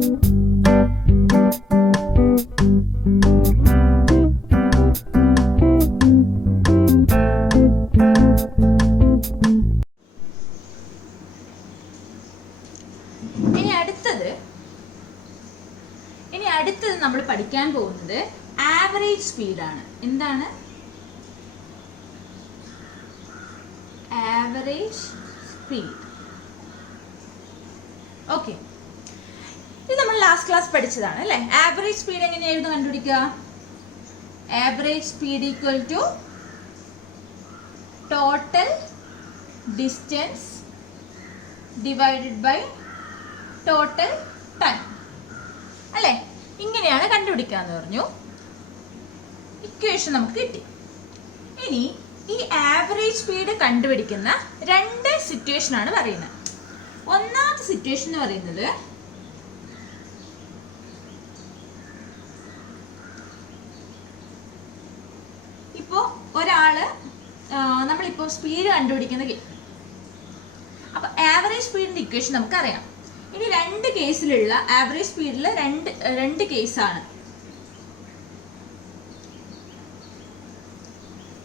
ഇനി അടുത്തത് നമ്മൾ പഠിക്കാൻ പോകുന്നത് ആവറേജ് സ്പീഡാണ്. എന്താണ് ആവറേജ് സ്പീഡ്? ഓക്കെ, ഇത് നമ്മൾ ലാസ്റ്റ് ക്ലാസ് പഠിച്ചതാണ് അല്ലേ? ആവറേജ് സ്പീഡ് എങ്ങനെയായിരുന്നു കണ്ടുപിടിക്കുക? Average speed equal to total distance divided by total time അല്ലേ? ഇങ്ങനെയാണ് കണ്ടുപിടിക്കാന്ന് പറഞ്ഞു. ഇക്വേഷൻ നമുക്ക് കിട്ടി. ഇനി ഈ ആവറേജ് സ്പീഡ് കണ്ടുപിടിക്കുന്ന രണ്ട് സിറ്റുവേഷൻ ആണ് പറയുന്നത്. ഒന്നാമത്തെ സിറ്റുവേഷൻ എന്ന് പറയുന്നത് ഇപ്പോ ഒരാള് നമ്മളിപ്പോ സ്പീഡ് കണ്ടുപിടിക്കുന്ന അപ്പൊ ആവറേജ് സ്പീഡിന്റെ ഇക്വേഷൻ നമുക്കറിയാം. ഇനി രണ്ട് കേസിലുള്ള ആവറേജ് സ്പീഡില് രണ്ട് കേസാണ്.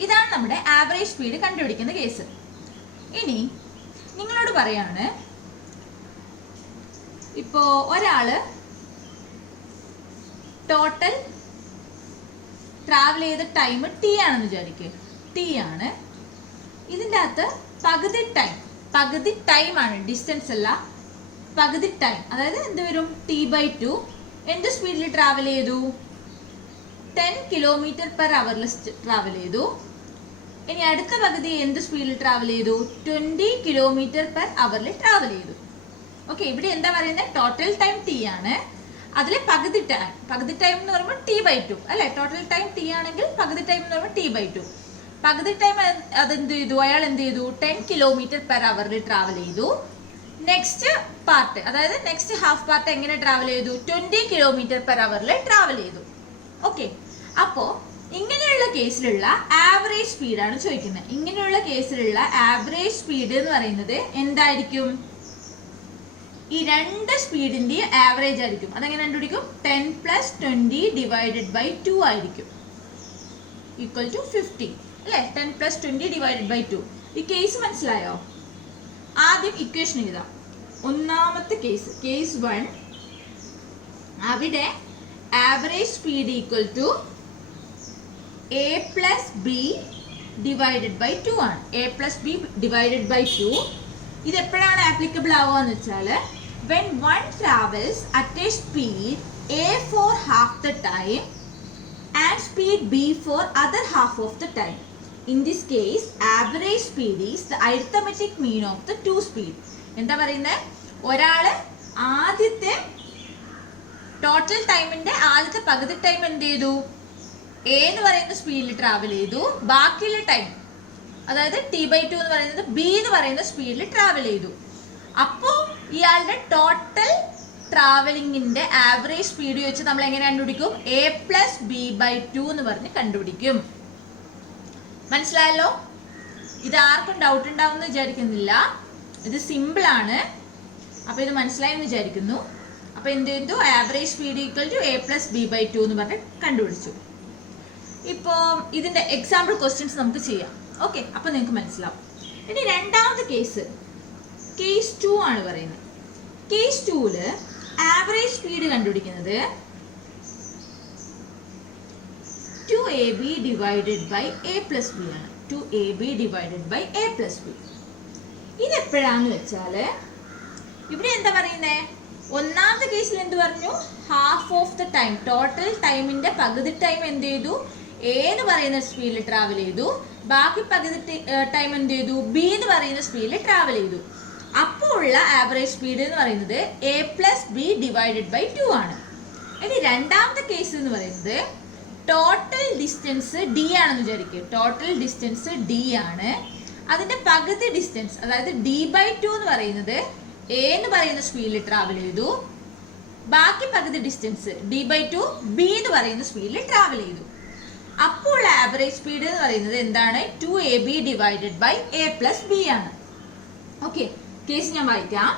ഇതാണ് നമ്മുടെ ആവറേജ് സ്പീഡ് കണ്ടുപിടിക്കുന്ന കേസ്. ഇനി നിങ്ങളോട് പറയാണ്, ഇപ്പോ ഒരാള് ടോട്ടൽ ട്രാവൽ ചെയ്ത ടൈം ടി ആണെന്ന് വിചാരിക്കുക. ടി ആണ്. ഇതിൻ്റെ അകത്ത് പകുതി ടൈം ആണ്, ഡിസ്റ്റൻസ് അല്ല, പകുതി ടൈം. അതായത് എന്ത് വരും? T/2 എന്ത് സ്പീഡിൽ ട്രാവൽ ചെയ്തു? 10 km/h ട്രാവൽ ചെയ്തു. ഇനി അടുത്ത പകുതി എന്ത് സ്പീഡിൽ ട്രാവൽ ചെയ്തു? 20 km/h ട്രാവൽ ചെയ്തു. ഓക്കെ, ഇവിടെ എന്താ പറയുന്നത്? ടോട്ടൽ ടൈം ടി ആണ്. അതിലെ പകുതി ടൈം എന്ന് പറയുമ്പോൾ T/2 അല്ലെ? ടോട്ടൽ ടൈം ടി ആണെങ്കിൽ പകുതി ടൈം എന്ന് പറയുമ്പോൾ T/2. പകുതി ടൈം അതെന്ത് ചെയ്തു? അയാൾ എന്ത് ചെയ്തു? 10 km/h ട്രാവൽ ചെയ്തു. നെക്സ്റ്റ് പാർട്ട്, അതായത് നെക്സ്റ്റ് ഹാഫ് പാർട്ട് എങ്ങനെ ട്രാവൽ ചെയ്തു? 20 km/h ട്രാവൽ ചെയ്തു. ഓക്കെ, അപ്പോ ഇങ്ങനെയുള്ള കേസിലുള്ള ആവറേജ് സ്പീഡാണ് ചോദിക്കുന്നത്. ഇങ്ങനെയുള്ള കേസിലുള്ള ആവറേജ് സ്പീഡ് എന്ന് പറയുന്നത് എന്തായിരിക്കും? ഈ രണ്ട് സ്പീഡിന്റെ ആവറേജ് ആയിരിക്കും. അതെങ്ങനെ കണ്ടുപിടിക്കും? 10 + 20 ഡിവൈഡഡ് ബൈ 2 ആയിരിക്കും, ഈക്വൽ ടു 50 അല്ലെ? 10 + 20 ഡിവൈഡഡ് ബൈ 2. ഈ കേസ് മനസ്സിലായോ? ആദ്യം ഇക്വേഷൻ എഴുതാം. ഒന്നാമത്തെ കേസ്, കേസ് 1, അവിടെ average speed equal to a + b divided by 2 ആണ്. a + b divided by 2. ഇത് എപ്പോഴാണ് ആപ്ലിക്കബിൾ ആവുക എന്ന് വെച്ചാൽ, when one travels at a speed a for half the time and speed b for other half of the time. In this case, average speed is the arithmetic mean of the two speed. എന്താ പറയുന്നത്? ഒരാള് ആദ്യത്തെ total ടൈമിന്റെ ആദ്യത്തെ പകുതി time എന്ത് ചെയ്തു? A എന്ന് പറയുന്ന സ്പീഡിൽ ട്രാവൽ ചെയ്തു. ബാക്കിയുള്ള ടൈം, അതായത് T/2 എന്ന് പറയുന്നത് ബി എന്ന് പറയുന്ന സ്പീഡിൽ ട്രാവൽ ചെയ്തു. അപ്പോ ഇയാളുടെ ടോട്ടൽ ട്രാവലിംഗിന്റെ ആവറേജ് സ്പീഡ് വെച്ച് നമ്മൾ എങ്ങനെ കണ്ടുപിടിക്കും? a + b/2 എന്ന് പറഞ്ഞ് കണ്ടുപിടിക്കും. മനസ്സിലായല്ലോ? ഇത് ആർക്കും ഡൗട്ട് ഉണ്ടാവും എന്ന് വിചാരിക്കുന്നില്ല. ഇത് സിമ്പിൾ ആണ്. അപ്പൊ ഇത് മനസ്സിലായെന്ന് വിചാരിക്കുന്നു. അപ്പൊ എന്ത് ചെയ്തു? Average speed equal to a + b/2 എന്ന് പറഞ്ഞ് കണ്ടുപിടിച്ചു. ഇപ്പോ ഇതിന്റെ എക്സാമ്പിൾ ക്വസ്റ്റ്യൻസ് നമുക്ക് ചെയ്യാം. ഓക്കെ, അപ്പൊ നിങ്ങൾക്ക് മനസ്സിലാവും. ഇനി രണ്ടാമത്തെ കേസ്, കേസ് 2 ആണ് പറയുന്നത്. കേസ് 2-ല് ആവറേജ് സ്പീഡ് കണ്ടുപിടിക്കുന്നത് 2ab divided by a + b ആണ്. 2ab divided by a + b. ഇത് എപ്പോഴാന്ന് വെച്ചാല് ഇവിടെ എന്താ പറയുന്നേ? ഒന്നാമത്തെ കേസിൽ എന്ത് പറഞ്ഞു? Half of the time, total ടൈമിന്റെ പകുതി ടൈം എന്ത് ചെയ്തു? എ എന്ന് പറയുന്ന സ്പീഡിൽ ട്രാവൽ ചെയ്തു. ബാക്കി പകുതി ടൈം എന്ത് ചെയ്തു? ബി എന്ന് പറയുന്ന സ്പീഡിൽ ട്രാവൽ ചെയ്തു. അപ്പോൾ ഉള്ള ആവറേജ് സ്പീഡ് എന്ന് പറയുന്നത് a + b ഡിവൈഡഡ് ബൈ 2 ആണ്. ഇനി രണ്ടാമത്തെ കേസ് എന്ന് പറയുന്നത് ടോട്ടൽ ഡിസ്റ്റൻസ് d ആണെന്ന് വിചാരിക്കുക. ടോട്ടൽ ഡിസ്റ്റൻസ് d ആണ്. അതിന്റെ പകുതി ഡിസ്റ്റൻസ്, അതായത് d/2 എന്ന് പറയുന്നത് എ എന്ന് പറയുന്ന സ്പീഡിൽ ട്രാവൽ ചെയ്തു. ബാക്കി പകുതി ഡിസ്റ്റൻസ് d/2 ബി എന്ന് പറയുന്ന സ്പീഡിൽ ട്രാവൽ ചെയ്തു. അപ്പോൾ ആവറേജ് സ്പീഡ് എന്ന് പറയുന്നത് എന്താണ്? 2ab divided by a + b ആണ്. ഓക്കെ, കേസ് ഞാൻ വായിക്കാം.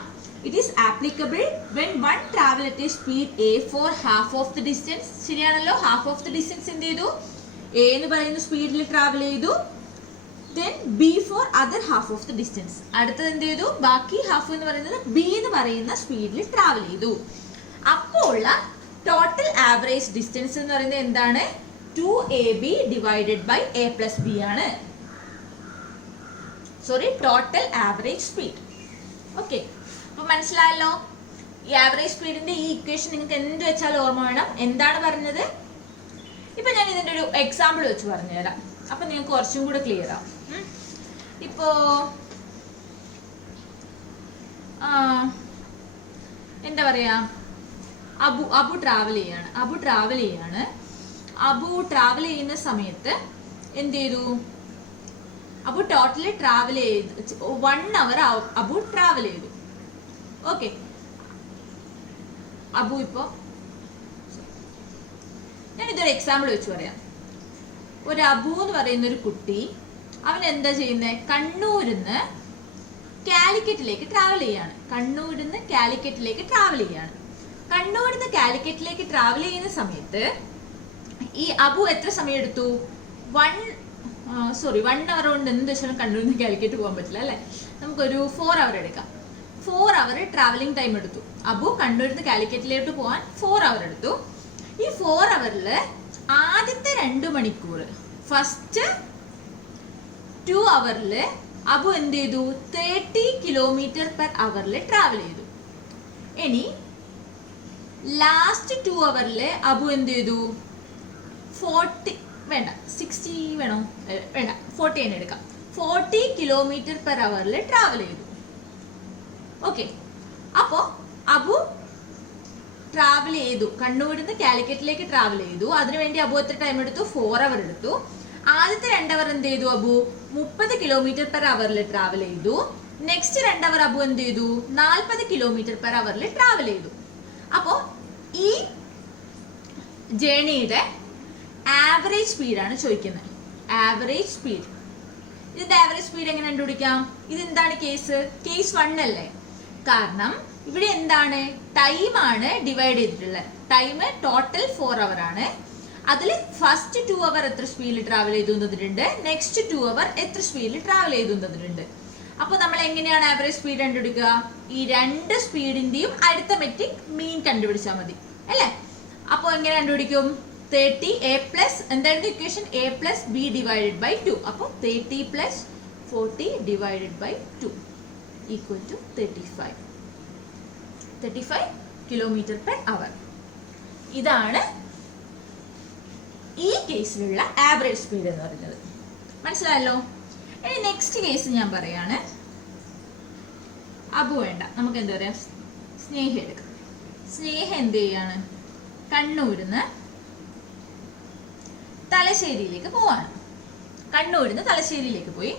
It is applicable when one travel at a speed a for half of the distance. ശരിയാണല്ലോ? half of the distance എന്ത് ചെയ്തു? a എന്ന് പറയുന്ന സ്പീഡിൽ ട്രാവൽ ചെയ്തു. then b for other half of the distance. അടുത്തത് എന്ത് ചെയ്തു? ബാക്കി ഹാഫ് എന്ന് പറയുന്നത് b എന്ന് പറയുന്ന സ്പീഡിൽ ട്രാവൽ ചെയ്തു. അപ്പോൾ ടോട്ടൽ ആവറേജ് ഡിസ്റ്റൻസ് എന്ന് പറയുന്നത് എന്താണ്? 2ab divided by a plus b ആണ്. Sorry, total average speed. Okay, അപ്പൊ മനസ്സിലായല്ലോ? ഈ ആവറേജ് സ്പീഡിന്റെ ഈ ഇക്വേഷൻ നിങ്ങൾക്ക് എന്ത് വെച്ചാലും ഓർമ്മ വേണം. എന്താണ് പറഞ്ഞത്? ഇപ്പൊ ഞാൻ ഇതിന്റെ ഒരു എക്സാമ്പിൾ വെച്ച് പറഞ്ഞുതരാം. അപ്പൊ നിങ്ങൾക്ക് കുറച്ചും കൂടെ ക്ലിയർ ആവും. ഇപ്പോ എന്താ പറയാ, അബു ട്രാവൽ ചെയ്യാണ്. അബു ട്രാവൽ ചെയ്യുന്ന സമയത്ത് എന്ത് ചെയ്തു? അബു ടോട്ടലി ട്രാവൽ ചെയ്ത് 1 hour അബു ട്രാവൽ ചെയ്തു. ഓക്കെ, അബു ഇപ്പോ ഞാൻ ഇതൊരു എക്സാമ്പിൾ വെച്ച് പറയാം. ഒരു അബു എന്ന് പറയുന്ന ഒരു കുട്ടി, അവൻ എന്താ ചെയ്യുന്നത്? കണ്ണൂരിന്ന് കാലിക്കറ്റിലേക്ക് ട്രാവൽ ചെയ്യാണ്. കണ്ണൂരിന്ന് കാലിക്കറ്റിലേക്ക് ട്രാവൽ ചെയ്യുന്ന സമയത്ത് ഈ അബു എത്ര സമയം എടുത്തു? 1 hour കൊണ്ട് എന്ത് വെച്ചാലും കണ്ണൂരിൽ നിന്ന് കാലിക്കറ്റ് പോകാൻ പറ്റില്ല അല്ലേ? നമുക്കൊരു 4 hour എടുക്കാം. 4 hour ട്രാവലിംഗ് ടൈം എടുത്തു. അബു കണ്ണൂരിൽ നിന്ന് കാലിക്കറ്റിലേക്ക് പോകാൻ 4 hour എടുത്തു. ഈ 4 hourൽ ആദ്യത്തെ 2 മണിക്കൂർ, ഫസ്റ്റ് 2 hourൽ അബു എന്ത് ചെയ്തു? 30 km/h ട്രാവൽ ചെയ്തു. ഇനി ലാസ്റ്റ് 2 hourൽ അബു എന്ത് ചെയ്തു? 40 തന്നെ എടുക്കാം. 40 km/h ട്രാവൽ ചെയ്തു. ഓക്കെ, അപ്പോ അബു ട്രാവൽ ചെയ്തു, കണ്ണൂരിൽ നിന്ന് കാലിക്കറ്റിലേക്ക് ട്രാവൽ ചെയ്തു. അതിനുവേണ്ടി അബു എത്ര ടൈം എടുത്തു? 4 hour എടുത്തു. ആദ്യത്തെ 2 hour എന്ത് ചെയ്തു? അബു 30 km/h ട്രാവൽ ചെയ്തു. നെക്സ്റ്റ് 2 hour അബു എന്ത് ചെയ്തു? 40 km/h ട്രാവൽ ചെയ്തു. അപ്പോ ഈ ജേണിയുടെ ആവറേജ് സ്പീഡാണ് ചോദിക്കുന്നത്. Average speed. ഇതിന്റെ ആവറേജ് സ്പീഡ് എങ്ങനെ കണ്ടുപിടിക്കാം? ഇതെന്താണ് കേസ്? കേസ് 1 അല്ലേ? കാരണം ഇവിടെ എന്താണ്? ടൈമാണ് ഡിവൈഡ് ചെയ്തിട്ടുള്ളത്. ടൈം ടോട്ടൽ 4 hour ആണ്. അതിൽ ഫസ്റ്റ് 2 hour എത്ര സ്പീഡിൽ ട്രാവൽ ചെയ്തു തന്നിട്ടുണ്ട്, നെക്സ്റ്റ് 2 hour എത്ര സ്പീഡിൽ ട്രാവൽ ചെയ്തു തന്നിട്ടുണ്ട്. അപ്പൊ നമ്മൾ എങ്ങനെയാണ് ആവറേജ് സ്പീഡ് കണ്ടുപിടിക്കുക? ഈ 2 സ്പീഡിന്റെയും അരിത്തമെറ്റിക് മീൻ കണ്ടുപിടിച്ചാൽ മതി അല്ലേ? അപ്പൊ എങ്ങനെ കണ്ടുപിടിക്കും? 30a plus എന്തായിരുന്നു equation? a plus b divided by 2. അപ്പൊ 30 plus 40 divided by 2 equal to 35 km/h. ഇതാണ് ഈ കേസിലുള്ള ആവറേജ് സ്പീഡ് എന്ന് പറയുന്നത്. മനസ്സിലായല്ലോ? ഇനി നെക്സ്റ്റ് കേസ് ഞാൻ പറയാണ്. അബു വേണ്ട, നമുക്ക് എന്താ പറയാ, സ്നേഹ എടുക്കാം. സ്നേഹ എന്ത് ചെയ്യാണ്? കണ്ണൂരിന്ന് തലശ്ശേരിയിലേക്ക് പോവാണ്. കണ്ണൂരിൽ നിന്ന് തലശ്ശേരിയിലേക്ക് പോയി.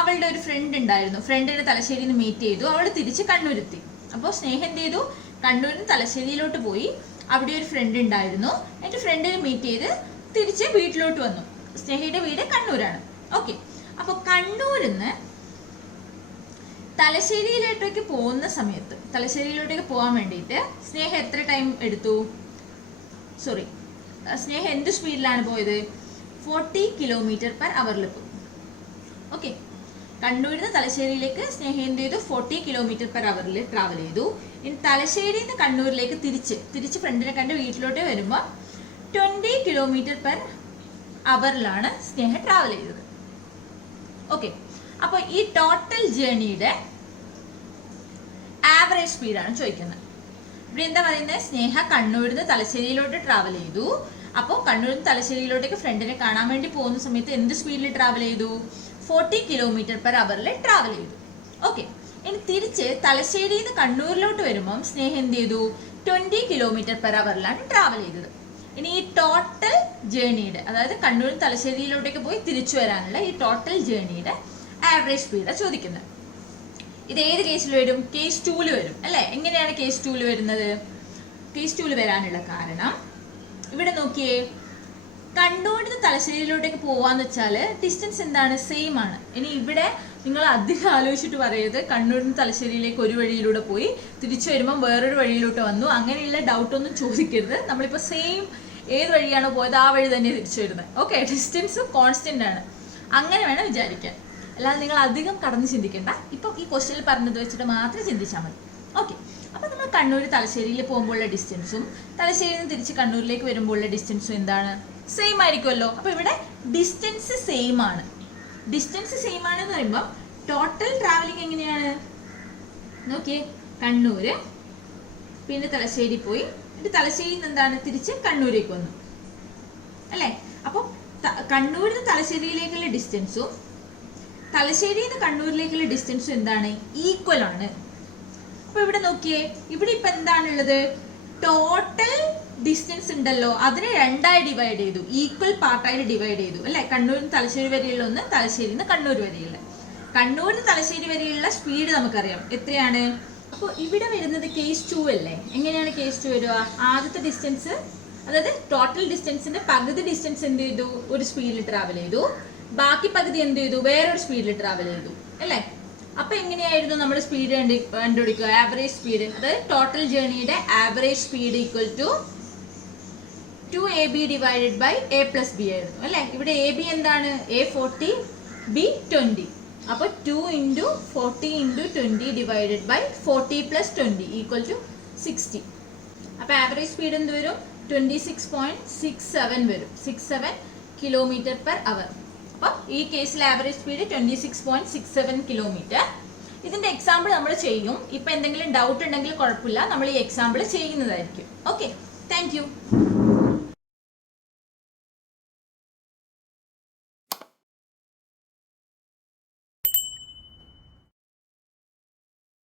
അവളുടെ ഒരു ഫ്രണ്ട് ഉണ്ടായിരുന്നു. ഫ്രണ്ടിനെ തലശ്ശേരിയിൽ നിന്ന് മീറ്റ് ചെയ്തു. അവൾ തിരിച്ച് കണ്ണൂരെത്തി. അപ്പോൾ സ്നേഹ എന്ത് ചെയ്തു? കണ്ണൂരിൽ നിന്ന് തലശ്ശേരിയിലോട്ട് പോയി. അവിടെ ഒരു ഫ്രണ്ട് ഉണ്ടായിരുന്നു. എന്നിട്ട് ഫ്രണ്ടിനെ മീറ്റ് ചെയ്ത് തിരിച്ച് വീട്ടിലോട്ട് വന്നു. സ്നേഹയുടെ വീട് കണ്ണൂരാണ്. ഓക്കെ, അപ്പോൾ കണ്ണൂരിൽ നിന്ന് തലശ്ശേരിയിലോട്ടേക്ക് പോകുന്ന സമയത്ത്, തലശ്ശേരിയിലോട്ടേക്ക് പോകാൻ വേണ്ടിയിട്ട് സ്നേഹ എത്ര ടൈം എടുത്തു? സ്നേഹ എന്ത് സ്പീഡിലാണ് പോയത്? 40 km/h പോയി. ഓക്കെ, കണ്ണൂരിൽ നിന്ന് തലശ്ശേരിയിലേക്ക് സ്നേഹ എന്ത് ചെയ്തു? 40 km/h ട്രാവൽ ചെയ്തു. ഇനി തലശ്ശേരിയിൽ നിന്ന് കണ്ണൂരിലേക്ക് തിരിച്ച് ഫ്രണ്ടിനെ കണ്ട് വീട്ടിലോട്ട് വരുമ്പോൾ 20 km/h സ്നേഹ ട്രാവൽ ചെയ്തത്. ഓക്കെ, അപ്പൊ ഈ ടോട്ടൽ ജേർണിയുടെ ആവറേജ് സ്പീഡാണ് ചോദിക്കുന്നത്. ഇവിടെ എന്താ പറയുന്നത്? സ്നേഹ കണ്ണൂരിൽ നിന്ന് തലശ്ശേരിയിലോട്ട് ട്രാവൽ ചെയ്തു. അപ്പോൾ കണ്ണൂരിൽ നിന്ന് തലശ്ശേരിയിലോട്ടേക്ക് ഫ്രണ്ടിനെ കാണാൻ വേണ്ടി പോകുന്ന സമയത്ത് എന്ത് സ്പീഡിൽ ട്രാവൽ ചെയ്തു? 40 km/h ട്രാവൽ ചെയ്തു. ഓക്കെ, ഇനി തിരിച്ച് തലശ്ശേരിയിൽ നിന്ന് കണ്ണൂരിലോട്ട് വരുമ്പം സ്നേഹ എന്ത് ചെയ്തു? 20 km/h ട്രാവൽ ചെയ്തത്. ഇനി ഈ ടോട്ടൽ ജേർണിയുടെ, അതായത് കണ്ണൂരിൽ നിന്ന് തലശ്ശേരിയിലോട്ടേക്ക് പോയി തിരിച്ചു വരാനുള്ള ഈ ടോട്ടൽ ജേർണിയുടെ ആവറേജ് സ്പീഡാണ് ചോദിക്കുന്നത്. ഇത് ഏത് കേസിൽ വരും? കേസ് 2 വരും അല്ലേ? എങ്ങനെയാണ് കേസ് 2 വരുന്നത്? കേസ് 2 വരാനുള്ള കാരണം ഇവിടെ നോക്കിയേ, കണ്ണൂരിൽ നിന്ന് തലശ്ശേരിയിലോട്ടേക്ക് പോവാന്ന് വെച്ചാൽ ഡിസ്റ്റൻസ് എന്താണ്? സെയിം ആണ്. ഇനി ഇവിടെ നിങ്ങൾ അധികം ആലോചിച്ചിട്ട് പറയരുത് കണ്ണൂരിൽ നിന്ന് തലശ്ശേരിയിലേക്ക് ഒരു വഴിയിലൂടെ പോയി തിരിച്ചു വരുമ്പോൾ വേറൊരു വഴിയിലോട്ട് വന്നു, അങ്ങനെയുള്ള ഡൗട്ടൊന്നും ചോദിക്കരുത്. നമ്മളിപ്പോൾ സെയിം ഏത് വഴിയാണോ പോയത് ആ വഴി തന്നെ തിരിച്ചു വരുന്നത്. ഓക്കെ, ഡിസ്റ്റൻസ് കോൺസ്റ്റന്റ് ആണ്, അങ്ങനെ വേണം വിചാരിക്കാൻ. അല്ലാതെ നിങ്ങൾ അധികം കടന്ന് ചിന്തിക്കേണ്ട. ഇപ്പം ഈ ക്വസ്റ്റ്യനിൽ പറഞ്ഞത് വെച്ചിട്ട് മാത്രം ചിന്തിച്ചാൽ മതി. ഓക്കെ, അപ്പം നമ്മൾ കണ്ണൂർ തലശ്ശേരിയിൽ പോകുമ്പോഴുള്ള ഡിസ്റ്റൻസും തലശ്ശേരിയിൽ നിന്ന് തിരിച്ച് കണ്ണൂരിലേക്ക് വരുമ്പോഴുള്ള ഡിസ്റ്റൻസും എന്താണ്? സെയിം ആയിരിക്കുമല്ലോ. അപ്പോൾ ഇവിടെ ഡിസ്റ്റൻസ് സെയിം ആണ്. ഡിസ്റ്റൻസ് സെയിം ആണെന്ന് പറയുമ്പോൾ ടോട്ടൽ ട്രാവലിംഗ് എങ്ങനെയാണ് നോക്കിയേ. കണ്ണൂര് പിന്നെ തലശ്ശേരി പോയി, എന്നിട്ട് തലശ്ശേരിയിൽ നിന്ന് എന്താണ് തിരിച്ച് കണ്ണൂരേക്ക് വന്നു അല്ലേ. അപ്പോൾ കണ്ണൂരിൽ നിന്ന് തലശ്ശേരിയിലേക്കുള്ള ഡിസ്റ്റൻസും തലശ്ശേരിയിൽ നിന്ന് കണ്ണൂരിലേക്കുള്ള ഡിസ്റ്റൻസും എന്താണ്? ഈക്വൽ ആണ്. അപ്പൊ ഇവിടെ നോക്കിയേ, ഇവിടെ ഇപ്പൊ എന്താണുള്ളത്? ടോട്ടൽ ഡിസ്റ്റൻസ് ഉണ്ടല്ലോ, അതിനെ രണ്ടായി ഡിവൈഡ് ചെയ്തു, ഈക്വൽ പാർട്ടായിട്ട് ഡിവൈഡ് ചെയ്തു അല്ലെ. കണ്ണൂരിൽ നിന്ന് തലശ്ശേരി വരെയുള്ള ഒന്ന്, തലശ്ശേരിയിൽ നിന്ന് കണ്ണൂർ വരെയുള്ള. കണ്ണൂരിൽ നിന്ന് തലശ്ശേരി വരെയുള്ള സ്പീഡ് നമുക്കറിയാം എത്രയാണ്. അപ്പോൾ ഇവിടെ വരുന്നത് കേസ് 2 അല്ലേ. എങ്ങനെയാണ് കേസ് 2 വരിക? ആദ്യത്തെ ഡിസ്റ്റൻസ്, അതായത് ടോട്ടൽ ഡിസ്റ്റൻസിന്റെ പകുതി ഡിസ്റ്റൻസ് എന്ത് ചെയ്തു? ഒരു സ്പീഡിൽ ട്രാവൽ ചെയ്തു, ബാക്കി പകുതി എന്ത് ചെയ്തു? വേറൊരു സ്പീഡിൽ ട്രാവൽ ചെയ്തു അല്ലേ. അപ്പൊ എങ്ങനെയായിരുന്നു നമ്മൾ സ്പീഡ് കണ്ടുപിടിക്കുക? ആവറേജ് സ്പീഡ്, അതായത് ടോട്ടൽ ജേർണിയുടെ average speed equal to 2AB divided by A plus B ആയിരുന്നു അല്ലേ. ഇവിടെ AB എന്താണ്? A 40, B 20. അപ്പൊ 2 × 40 × 20 divided by 40 plus 20 equal to 60. അപ്പൊ ആവറേജ് സ്പീഡ് എന്ത് വരും? 26.67 വരും. 67 km/h. അപ്പോൾ ഈ കേസിൽ ആവറേജ് സ്പീഡ് 26.67 km. ഇതിന്റെ എക്സാമ്പിൾ നമ്മൾ ചെയ്യും. ഇപ്പൊ എന്തെങ്കിലും ഡൗട്ട് ഉണ്ടെങ്കിൽ കുഴപ്പമില്ല, നമ്മൾ ഈ എക്സാമ്പിൾ ചെയ്യുന്നതായിരിക്കും. Okay, thank you.